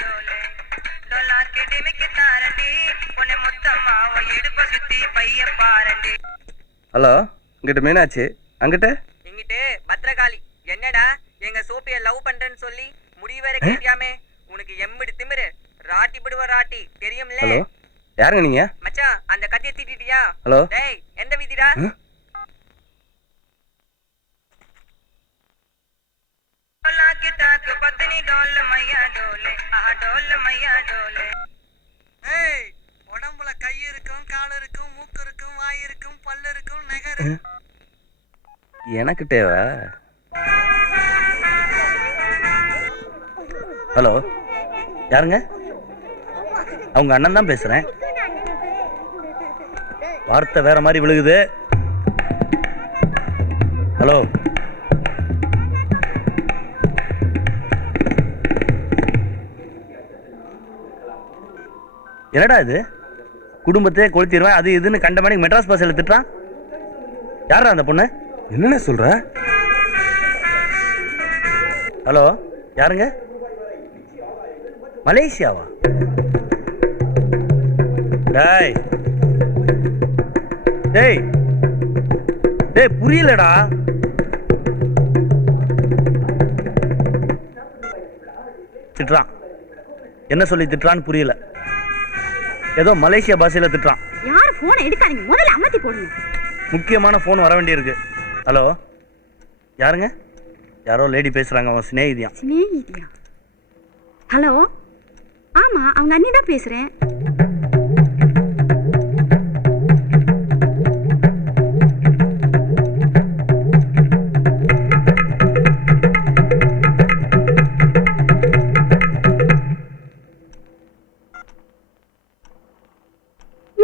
डोले डोला के डिमिक तारंडी उन्हें मुत्तम्मा वो इடுப்ப சுத்தி பைய பாரண்டி. ஹலோ, இங்கிட்ட மீனாட்சி, அங்கிட்ட இங்கிட்டு பத்ரகாளி. என்னடா எங்க சோப்பிய லவ் பண்றேன்னு சொல்லி முடிவு வேற கேட்டியாமே? உனக்கு எம்மிடு திமிரு. ராட்டி பிடுவ ராட்டி தெரியும்ல? ஹலோ, யாருங்க நீங்க? மச்சான் அந்த கத்தியை தீட்டிட்டியா? ஹலோ டேய் எந்த வீதிடா? डोला के टाक पत्नी डोल मैया डोले आहा डोल मैया डोले. ஏய் உடம்புல கை இருக்கும், கால் இருக்கும், மூக்கு இருக்கும், வாய் இருக்கும், பல்லு இருக்கும், நகை இருக்கும். எனக்கு தேவை. ஹலோ, யாருங்க? அவங்க அண்ணன் தான் பேசுறேன். வார்த்தை வேற மாதிரி விழுகுது. ஹலோ, என்னடா இது? குடும்பத்தையே கொளுத்திடுவேன் அது இதுன்னு கண்ட மணிக்கு மெட்ராஸ் பாஸில் திட்டுறான். யாரா அந்த பொண்ணு? என்னென்ன சொல்ற? ஹலோ, யாருங்க? மலேசியாவா? டேய் டேய் டேய் புரியலடா. திட்டுறான். என்ன சொல்லி திட்டுறான்னு புரியல. ஏதோ மலேசியா பாஷையில திட்டுறான். யார் போனை எடுக்காதீங்க, முதல்ல அமர்த்தி போடுங்க. முக்கியமான போன் வர வேண்டியிருக்கு. ஹலோ, யாருங்க? யாரோ லேடி பேசுறாங்க. அவன் சிநேகிதியா? சிநேகிதியா? ஹலோ, ஆமா அவங்க அண்ணி தான் பேசுறேன்.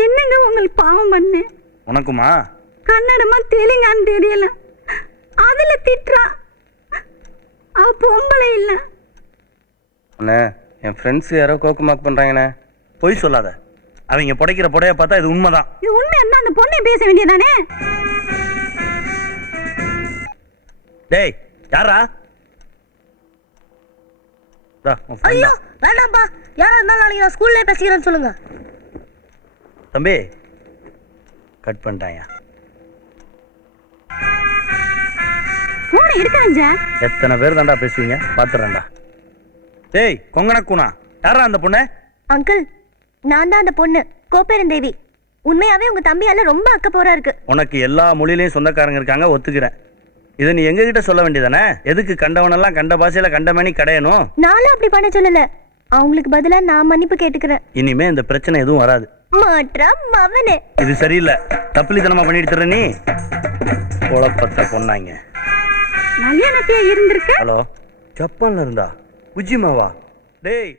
என்னங்க உங்களுக்கு பாவம் பண்ணு? உனக்குமா? கன்னடமா தெலுங்கான்னு தெரியல, அதுல திட்டுறா. அவ பொம்பளை இல்ல. அண்ணே, என் ஃப்ரெண்ட்ஸ் யாரோ கோக்குமாக் பண்றாங்கண்ணே. பொய் சொல்லாத. அவங்க புடைக்கிற புடைய பார்த்தா இது உண்மைதான். இது உண்மை என்ன? அந்த பொண்ணை பேச வேண்டியதானே? டேய் யாரா? ஐயோ வேண்டாம்ப்பா, யாரா இருந்தாலும் நாளைக்கு நான் ஸ்கூல்ல பேசிக்கிறேன்னு சொல்லுங்க. தம்பி கட் பண்ணிட்டாயா? போனை எடுக்காதீங்க. எத்தனை பேர் தாண்டா பேசுவீங்க? பாத்துறேன்டா. டேய் கொங்கணக்குனா, யாரா அந்த பொண்ணு? அங்கிள், நான் தான் அந்த பொண்ணு, கோப்பெருந்தேவி. உண்மையாவே உங்க தம்பியால ரொம்ப அக்கப்போரா இருக்கு. உனக்கு எல்லா மொழியிலையும் சொந்தக்காரங்க இருக்காங்க, ஒத்துக்கிறேன். இதை நீ எங்க கிட்ட சொல்ல வேண்டியதானே? எதுக்கு கண்டவனெல்லாம் கண்ட பாஷையில கண்டமணி கடையணும்? நானும் அப்படி பண்ண சொல்லல, அவங்களுக்கு பதிலா நான் மன்னிப்பு கேட்டுக்கிறேன். இனிமே இந்த பிரச்சனை எதுவும் வராது. மாற்றம் மவனே. இது சரியில்லை. தப்புலித்தனமா பண்ணிட்டு தர்ற நீ. குழப்பத்தை பொண்ணாங்க. நல்ல நட்டியா இருந்திருக்கு. ஹலோ, ஜப்பான்ல இருந்தா உஜிமாவா? டேய்